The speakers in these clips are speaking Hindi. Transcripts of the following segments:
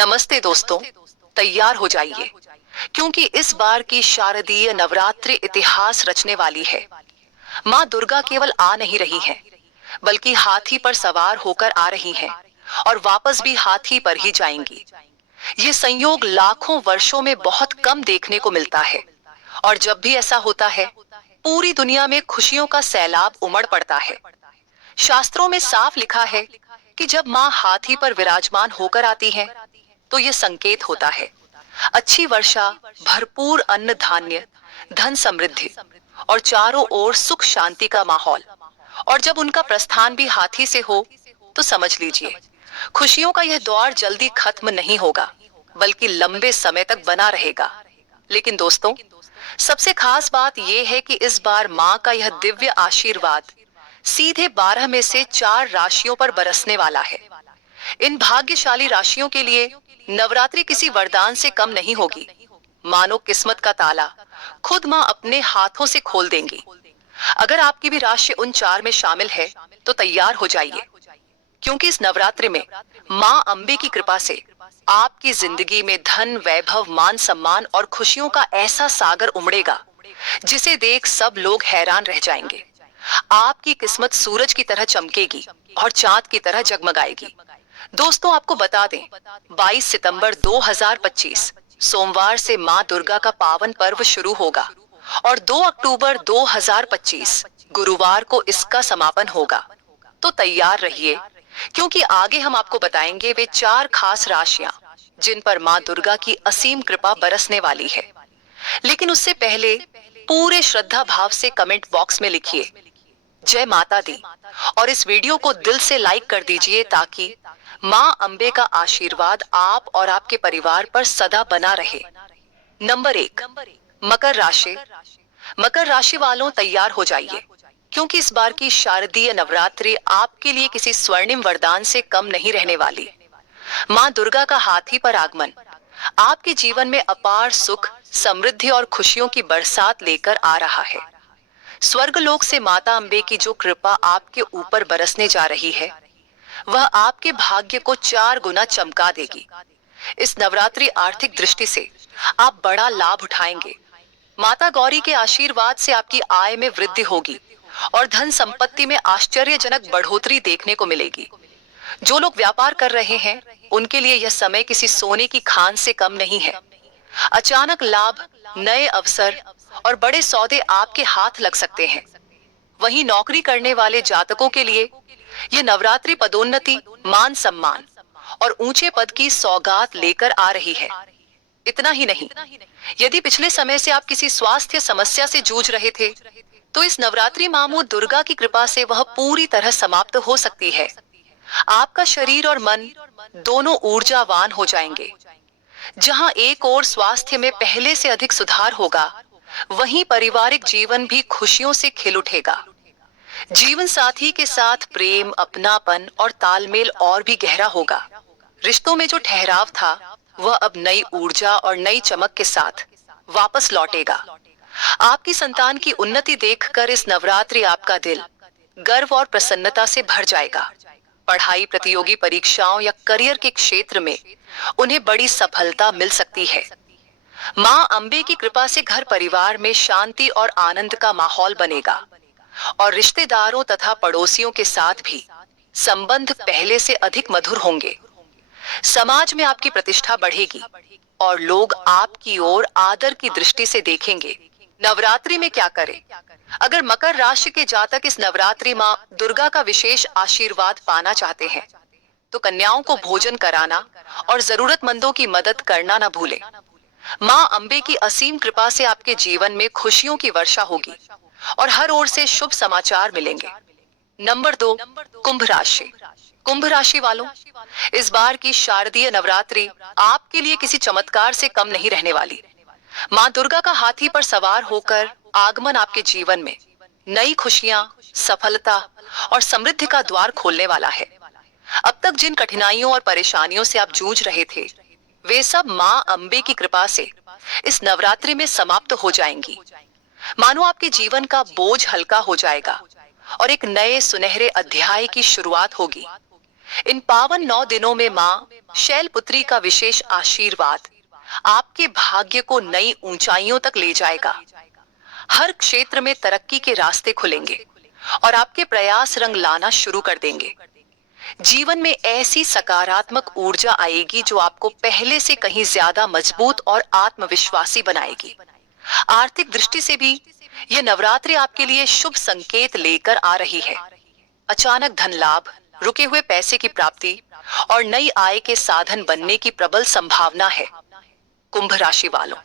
नमस्ते दोस्तों, तैयार हो जाइए क्योंकि इस बार की शारदीय नवरात्रि इतिहास रचने वाली है। माँ दुर्गा केवल आ नहीं रही हैं, बल्कि हाथी पर सवार होकर आ रही हैं और वापस भी हाथी पर ही जाएंगी। ये संयोग लाखों वर्षों में बहुत कम देखने को मिलता है और जब भी ऐसा होता है, पूरी दुनिया में खुशियों का सैलाब उमड़ पड़ता है। शास्त्रों में साफ लिखा है कि जब माँ हाथी पर विराजमान होकर आती हैं, तो ये संकेत होता है अच्छी वर्षा, भरपूर अन्न धान्य, धन समृद्धि और चारों ओर सुख शांति का माहौल। और जब उनका प्रस्थान भी हाथी से हो, तो समझ लीजिए खुशियों का यह दौर जल्दी खत्म नहीं होगा, बल्कि लंबे समय तक बना रहेगा। लेकिन दोस्तों, सबसे खास बात यह है कि इस बार माँ का यह दिव्य आशीर्वाद सीधे 12 में से 4 राशियों पर बरसने वाला है। इन भाग्यशाली राशियों के लिए नवरात्रि किसी वरदान से कम नहीं होगी। मानो किस्मत का ताला खुद माँ अपने हाथों से खोल देंगी। अगर आपकी भी राशि उन 4 में शामिल है, तो तैयार हो जाइए, क्योंकि इस नवरात्रि में माँ अम्बे की कृपा से आपकी जिंदगी में धन, वैभव, मान सम्मान और खुशियों का ऐसा सागर उमड़ेगा जिसे देख सब लोग हैरान रह जाएंगे। आपकी किस्मत सूरज की तरह चमकेगी और चांद की तरह जगमगाएगी। दोस्तों, आपको बता दें, 22 सितंबर 2025 सोमवार से माँ दुर्गा का पावन पर्व शुरू होगा और 2 अक्टूबर 2025 गुरुवार को इसका समापन होगा। तो तैयार रहिए, क्योंकि आगे हम आपको बताएंगे वे 4 खास राशियां जिन पर माँ दुर्गा की असीम कृपा बरसने वाली है। लेकिन उससे पहले पूरे श्रद्धा भाव से कमेंट बॉक्स में लिखिए जय माता दी और इस वीडियो को दिल से लाइक कर दीजिए, ताकि माँ अम्बे का आशीर्वाद आप और आपके परिवार पर सदा बना रहे। नंबर 1, मकर राशि। मकर राशि वालों, तैयार हो जाइए, क्योंकि इस बार की शारदीय नवरात्रि आपके लिए किसी स्वर्णिम वरदान से कम नहीं रहने वाली। माँ दुर्गा का हाथी पर आगमन आपके जीवन में अपार सुख, समृद्धि और खुशियों की बरसात लेकर आ रहा है। स्वर्गलोक से माता अम्बे की जो कृपा आपके ऊपर बरसने जा रही है, वह आपके भाग्य को 4 गुना चमका देगी। इस नवरात्रि आर्थिक दृष्टि से आप बड़ा लाभ उठाएंगे। माता गौरी के आशीर्वाद से आपकी आय में वृद्धि होगी और धन संपत्ति में आश्चर्यजनक बढ़ोतरी देखने को मिलेगी। जो लोग व्यापार कर रहे हैं, उनके लिए यह समय किसी सोने की खान से कम नहीं है। अचानक लाभ, नए अवसर और बड़े सौदे आपके हाथ लग सकते हैं। वहीं नौकरी करने वाले जातकों के लिए ये नवरात्रि पदोन्नति, मान सम्मान और ऊंचे पद की सौगात लेकर आ रही है। इतना ही नहीं, यदि पिछले समय से आप किसी स्वास्थ्य समस्या से जूझ रहे थे, तो इस नवरात्रि मामू दुर्गा की कृपा से वह पूरी तरह समाप्त हो सकती है। आपका शरीर और मन दोनों ऊर्जावान हो जाएंगे। जहां एक और स्वास्थ्य में पहले से अधिक सुधार होगा, वहीं पारिवारिक जीवन भी खुशियों से खिल उठेगा। जीवन साथी के साथ प्रेम, अपनापन और तालमेल और भी गहरा होगा। रिश्तों में जो ठहराव था, वह अब नई ऊर्जा और नई चमक के साथ वापस लौटेगा। आपकी संतान की उन्नति देखकर इस नवरात्रि आपका दिल गर्व और प्रसन्नता से भर जाएगा। पढ़ाई, प्रतियोगी परीक्षाओं या करियर के क्षेत्र में उन्हें बड़ी सफलता मिल सकती है। माँ अम्बे की कृपा से घर परिवार में शांति और आनंद का माहौल बनेगा और रिश्तेदारों तथा पड़ोसियों के साथ भी संबंध पहले से अधिक मधुर होंगे। समाज में आपकी प्रतिष्ठा बढ़ेगी और लोग आपकी ओर आदर की दृष्टि से देखेंगे। नवरात्रि में क्या करें? अगर मकर राशि के जातक इस नवरात्रि माँ दुर्गा का विशेष आशीर्वाद पाना चाहते हैं, तो कन्याओं को भोजन कराना और जरूरतमंदों की मदद करना न भूलें। माँ अम्बे की असीम कृपा से आपके जीवन में खुशियों की वर्षा होगी और हर ओर से शुभ समाचार मिलेंगे। नंबर 2, कुंभ राशि। कुंभ राशि वालों, इस बार की शारदीय नवरात्रि आपके लिए किसी चमत्कार से कम नहीं रहने वाली। माँ दुर्गा का हाथी पर सवार होकर आगमन आपके जीवन में नई खुशियां, सफलता और समृद्धि का द्वार खोलने वाला है। अब तक जिन कठिनाइयों और परेशानियों से आप जूझ रहे थे, वे सब माँ अम्बे की कृपा से इस नवरात्रि में समाप्त हो जाएंगी। मानो आपके जीवन का बोझ हल्का हो जाएगा और एक नए सुनहरे अध्याय की शुरुआत होगी। इन पावन 9 दिनों में माँ शैलपुत्री का विशेष आशीर्वाद आपके भाग्य को नई ऊंचाइयों तक ले जाएगा। हर क्षेत्र में तरक्की के रास्ते खुलेंगे और आपके प्रयास रंग लाना शुरू कर देंगे। जीवन में ऐसी सकारात्मक ऊर्जा आएगी जो आपको पहले से कहीं ज्यादा मजबूत और आत्मविश्वासी बनाएगी। आर्थिक दृष्टि से भी यह नवरात्रि आपके लिए शुभ संकेत लेकर आ रही है। अचानक धन लाभ, रुके हुए पैसे की प्राप्ति और नई आय के साधन बनने की प्रबल संभावना है। कुंभ राशि वालों,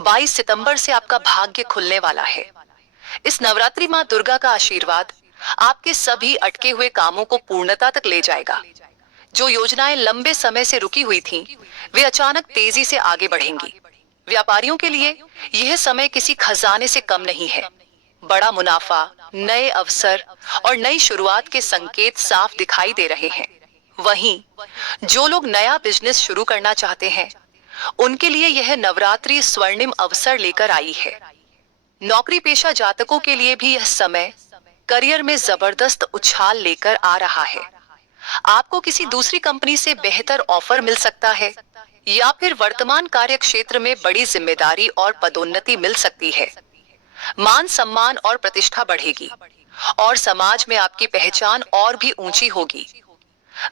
22 सितंबर से आपका भाग्य खुलने वाला है। इस नवरात्रि माँ दुर्गा का आशीर्वाद आपके सभी अटके हुए कामों को पूर्णता तक ले जाएगा। जो योजनाएं लंबे समय से रुकी हुई थीं, वे अचानक तेजी से आगे बढ़ेंगी। व्यापारियों के लिए यह समय किसी खजाने से कम नहीं है। बड़ा मुनाफा, नए अवसर और नई शुरुआत के संकेत साफ दिखाई दे रहे हैं। वहीं जो लोग नया बिजनेस शुरू करना चाहते हैं, उनके लिए यह नवरात्रि स्वर्णिम अवसर लेकर आई है। नौकरी पेशा जातकों के लिए भी यह समय करियर में जबरदस्त उछाल लेकर आ रहा है। आपको किसी दूसरी कंपनी से बेहतर ऑफर मिल सकता है या फिर वर्तमान कार्य क्षेत्र में बड़ी जिम्मेदारी और पदोन्नति मिल सकती है। मान सम्मान और प्रतिष्ठा बढ़ेगी और समाज में आपकी पहचान और भी ऊंची होगी।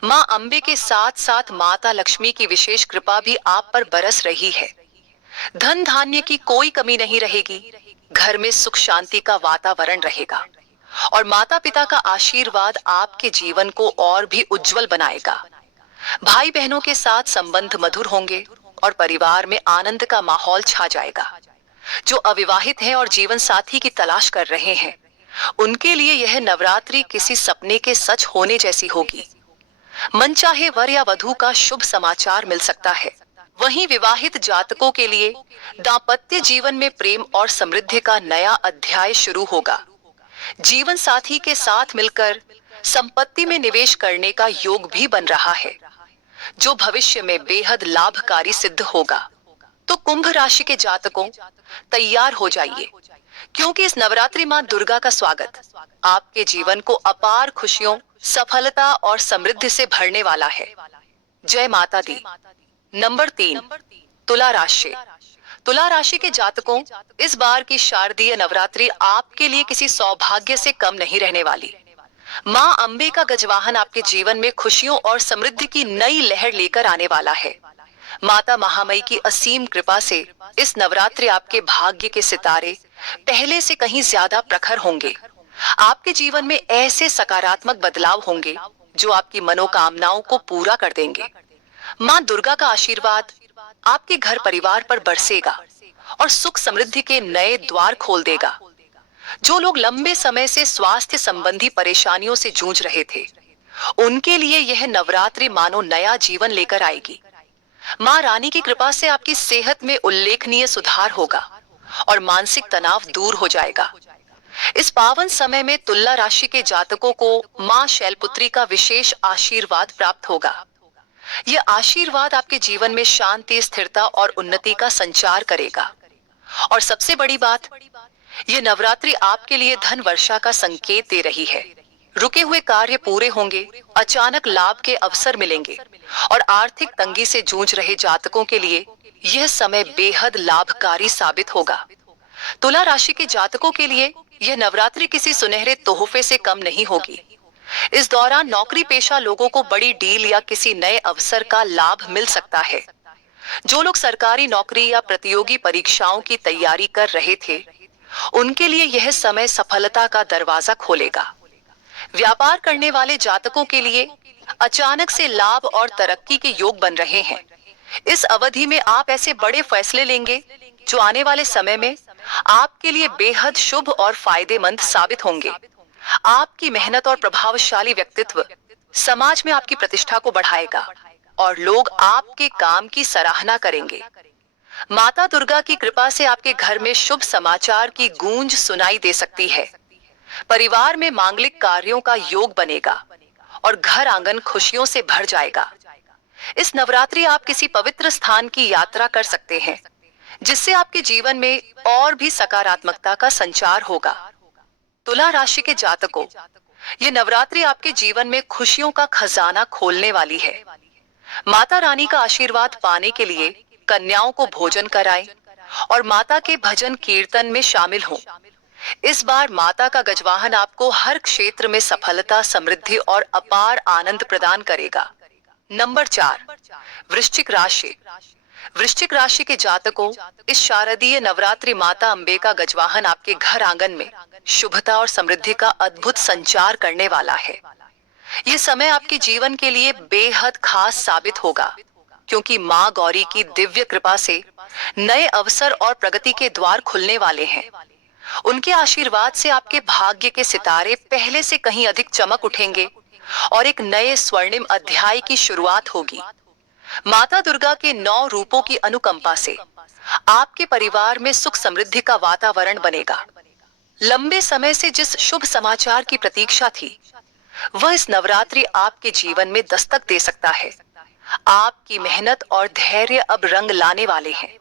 मां अंबे के साथ साथ माता लक्ष्मी की विशेष कृपा भी आप पर बरस रही है। धन धान्य की कोई कमी नहीं रहेगी। घर में सुख शांति का वातावरण रहेगा और माता पिता का आशीर्वाद आपके जीवन को और भी उज्जवल बनाएगा। भाई बहनों के साथ संबंध मधुर होंगे और परिवार में आनंद का माहौल छा जाएगा। जो अविवाहित हैं और जीवन साथी की तलाश कर रहे हैं, उनके लिए यह नवरात्रि किसी सपने के सच होने जैसी होगी। मनचाहे वर या वधू का शुभ समाचार मिल सकता है। वहीं विवाहित जातकों के लिए दाम्पत्य जीवन में प्रेम और समृद्धि का नया अध्याय शुरू होगा। जीवन साथी के साथ मिलकर संपत्ति में निवेश करने का योग भी बन रहा है, जो भविष्य में बेहद लाभकारी सिद्ध होगा। तो कुंभ राशि के जातकों, तैयार हो जाइए, क्योंकि इस नवरात्रि मां दुर्गा का स्वागत आपके जीवन को अपार खुशियों, सफलता और समृद्धि से भरने वाला है। जय माता दी। नंबर 3, तुला राशि। तुला राशि के जातकों, इस बार की शारदीय नवरात्रि आपके लिए किसी सौभाग्य से कम नहीं रहने वाली। मां अंबे का गजवाहन आपके जीवन में खुशियों और समृद्धि की नई लहर लेकर आने वाला है। माता महामाई की असीम कृपा से इस नवरात्रि आपके भाग्य के सितारे पहले से कहीं ज्यादा प्रखर होंगे। आपके जीवन में ऐसे सकारात्मक बदलाव होंगे जो आपकी मनोकामनाओं को पूरा कर देंगे। मां दुर्गा का आशीर्वाद आपके घर परिवार पर बरसेगा और सुख समृद्धि के नए द्वार खोल देगा। जो लोग लंबे समय से स्वास्थ्य संबंधी परेशानियों से जूझ रहे थे, उनके लिए यह नवरात्रि मानो नया जीवन लेकर आएगी। मां रानी की कृपा से आपकी सेहत में उल्लेखनीय सुधार होगा और मानसिक तनाव दूर हो जाएगा। इस पावन समय में तुला राशि के जातकों को मां शैलपुत्री का विशेष आशीर्वाद प्राप्त होगा। यह आशीर्वाद आपके जीवन में शांति, स्थिरता और उन्नति का संचार करेगा। और सबसे बड़ी बात, यह नवरात्रि आपके लिए धन वर्षा का संकेत दे रही है। रुके हुए कार्य पूरे होंगे, अचानक लाभ के अवसर मिलेंगे और आर्थिक तंगी से जूझ रहे जातकों के लिए यह समय बेहद लाभकारी साबित होगा। तुला राशि के जातकों के लिए यह नवरात्रि किसी सुनहरे तोहफे से कम नहीं होगी। इस दौरान नौकरी पेशा लोगों को बड़ी डील या किसी नए अवसर का लाभ मिल सकता है। जो लोग सरकारी नौकरी या प्रतियोगी परीक्षाओं की तैयारी कर रहे थे, उनके लिए यह समय सफलता का दरवाजा खोलेगा। व्यापार करने वाले जातकों के लिए अचानक से लाभ और तरक्की के योग बन रहे हैं। इस अवधि में आप ऐसे बड़े फैसले लेंगे जो आने वाले समय में आपके लिए बेहद शुभ और फायदेमंद साबित होंगे। आपकी मेहनत और प्रभावशाली व्यक्तित्व समाज में आपकी प्रतिष्ठा को बढ़ाएगा और लोग आपके काम की सराहना करेंगे। माता दुर्गा की कृपा से आपके घर में शुभ समाचार की गूंज सुनाई दे सकती है। परिवार में मांगलिक कार्यों का योग बनेगा और घर आंगन खुशियों से भर जाएगा। इस नवरात्रि आप किसी पवित्र स्थान की यात्रा कर सकते हैं, जिससे आपके जीवन में और भी सकारात्मकता का संचार होगा। तुला राशि के जातकों, ये नवरात्रि आपके जीवन में खुशियों का खजाना खोलने वाली है। माता रानी का आशीर्वाद पाने के लिए कन्याओं को भोजन कराएं और माता के भजन कीर्तन में शामिल हों। इस बार माता का गजवाहन आपको हर क्षेत्र में सफलता, समृद्धि और अपार आनंद प्रदान करेगा। नंबर 4, वृश्चिक राशि। वृश्चिक राशि के जातकों, इस शारदीय नवरात्रि माता अंबे का गजवाहन आपके घर आंगन में शुभता और समृद्धि का अद्भुत संचार करने वाला है। ये समय आपके जीवन के लिए बेहद खास साबित होगा, क्योंकि माँ गौरी की दिव्य कृपा से नए अवसर और प्रगति के द्वार खुलने वाले हैं। उनके आशीर्वाद से आपके भाग्य के सितारे पहले से कहीं अधिक चमक उठेंगे और एक नए स्वर्णिम अध्याय की शुरुआत होगी। माता दुर्गा के 9 रूपों की अनुकंपा से आपके परिवार में सुख समृद्धि का वातावरण बनेगा। लंबे समय से जिस शुभ समाचार की प्रतीक्षा थी, वह इस नवरात्रि आपके जीवन में दस्तक दे सकता है। आपकी मेहनत और धैर्य अब रंग लाने वाले हैं।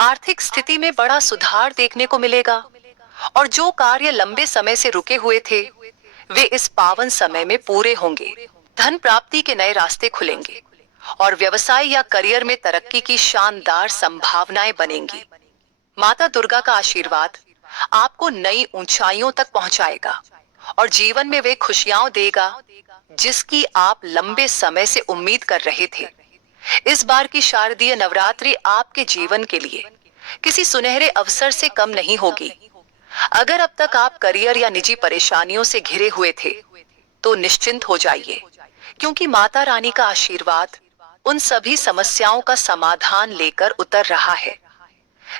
आर्थिक स्थिति में बड़ा सुधार देखने को मिलेगा और जो कार्य लंबे समय से रुके हुए थे, वे इस पावन समय में पूरे होंगे। धन प्राप्ति के नए रास्ते खुलेंगे और व्यवसाय या करियर में तरक्की की शानदार संभावनाएं बनेंगी। माता दुर्गा का आशीर्वाद आपको नई ऊंचाइयों तक पहुंचाएगा और जीवन में वे खुशियां देगा जिसकी आप लंबे समय से उम्मीद कर रहे थे। इस बार की शारदीय नवरात्रि आपके जीवन के लिए किसी सुनहरे अवसर से कम नहीं होगी। अगर अब तक आप करियर या निजी परेशानियों से घिरे हुए थे, तो निश्चिंत हो जाइए, क्योंकि माता रानी का आशीर्वाद उन सभी समस्याओं का समाधान लेकर उतर रहा है।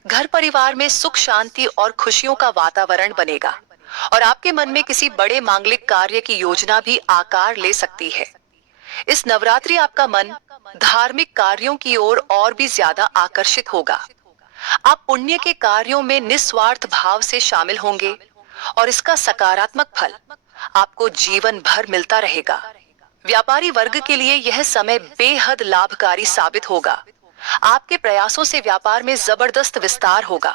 घर परिवार में सुख, शांति और खुशियों का वातावरण बनेगा और आपके मन में किसी बड़े मांगलिक कार्य की योजना भी आकार ले सकती है। इस नवरात्रि आपका मन धार्मिक कार्यों की ओर और भी ज्यादा आकर्षित होगा। आप पुण्य के कार्यों में निस्वार्थ भाव से शामिल होंगे और इसका सकारात्मक फल आपको जीवन भर मिलता रहेगा। व्यापारी वर्ग के लिए यह समय बेहद लाभकारी साबित होगा। आपके प्रयासों से व्यापार में जबरदस्त विस्तार होगा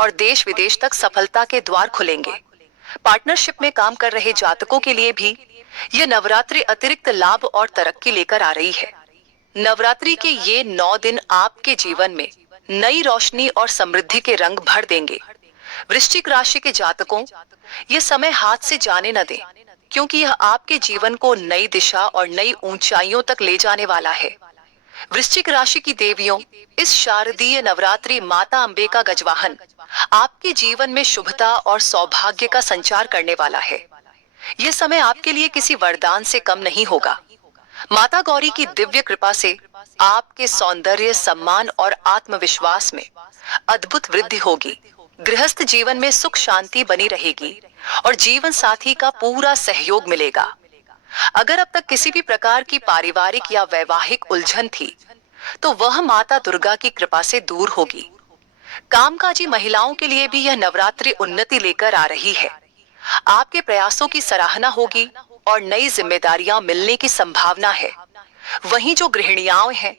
और देश विदेश तक सफलता के द्वार खुलेंगे। पार्टनरशिप में काम कर रहे जातकों के लिए भी यह नवरात्रि अतिरिक्त लाभ और तरक्की लेकर आ रही है। नवरात्रि के ये 9 दिन आपके जीवन में नई रोशनी और समृद्धि के रंग भर देंगे। वृश्चिक राशि के जातकों, ये समय हाथ से जाने न दें, क्योंकि यह आपके जीवन को नई दिशा और नई ऊंचाइयों तक ले जाने वाला है। वृश्चिक राशि की देवियों, इस शारदीय नवरात्रि माता अंबे का गजवाहन आपके जीवन में शुभता और सौभाग्य का संचार करने वाला है। यह समय आपके लिए किसी वरदान से कम नहीं होगा। माता गौरी की दिव्य कृपा से आपके सौंदर्य, सम्मान और आत्मविश्वास में अद्भुत वृद्धि होगी। गृहस्थ जीवन में सुख शांति बनी रहेगी और जीवन साथी का पूरा सहयोग मिलेगा। अगर अब तक किसी भी प्रकार की पारिवारिक या वैवाहिक उलझन थी, तो वह माता दुर्गा की कृपा से दूर होगी। कामकाजी महिलाओं के लिए भी यह नवरात्रि उन्नति लेकर आ रही है। आपके प्रयासों की सराहना होगी और नई जिम्मेदारियां मिलने की संभावना है। वहीं जो गृहिणियां हैं,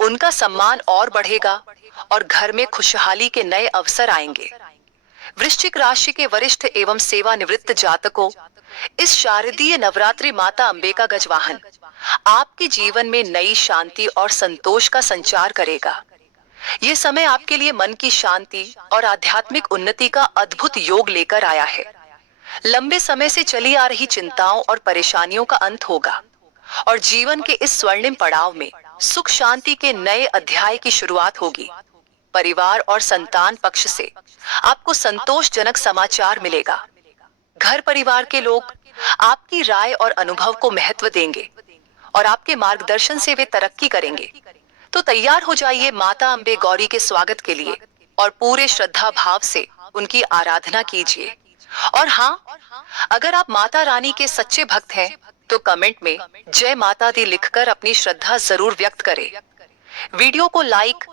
उनका सम्मान और बढ़ेगा और घर में खुशहाली के नए अवसर आएंगे। वृश्चिक राशि के वरिष्ठ एवं सेवानिवृत्त जातकों, इस शारदीय नवरात्रि माता अंबे का गजवाहन आपके जीवन में नई शांति और संतोष का संचार करेगा। ये समय आपके लिए मन की शांति और आध्यात्मिक उन्नति का अद्भुत योग लेकर आया है। लंबे समय से चली आ रही चिंताओं और परेशानियों का अंत होगा और जीवन के इस स्वर्णिम पड़ाव में सुख शांति के नए अध्याय की शुरुआत होगी। परिवार और संतान पक्ष से आपको संतोषजनक समाचार मिलेगा। घर परिवार के लोग आपकी राय और अनुभव को महत्व देंगे और आपके मार्गदर्शन से वे तरक्की करेंगे। तो तैयार हो जाइए माता अंबे गौरी के स्वागत के लिए और पूरे श्रद्धा भाव से उनकी आराधना कीजिए। और हाँ, अगर आप माता रानी के सच्चे भक्त हैं, तो कमेंट में जय माता दी लिखकर अपनी श्रद्धा जरूर व्यक्त करें। वीडियो को लाइक,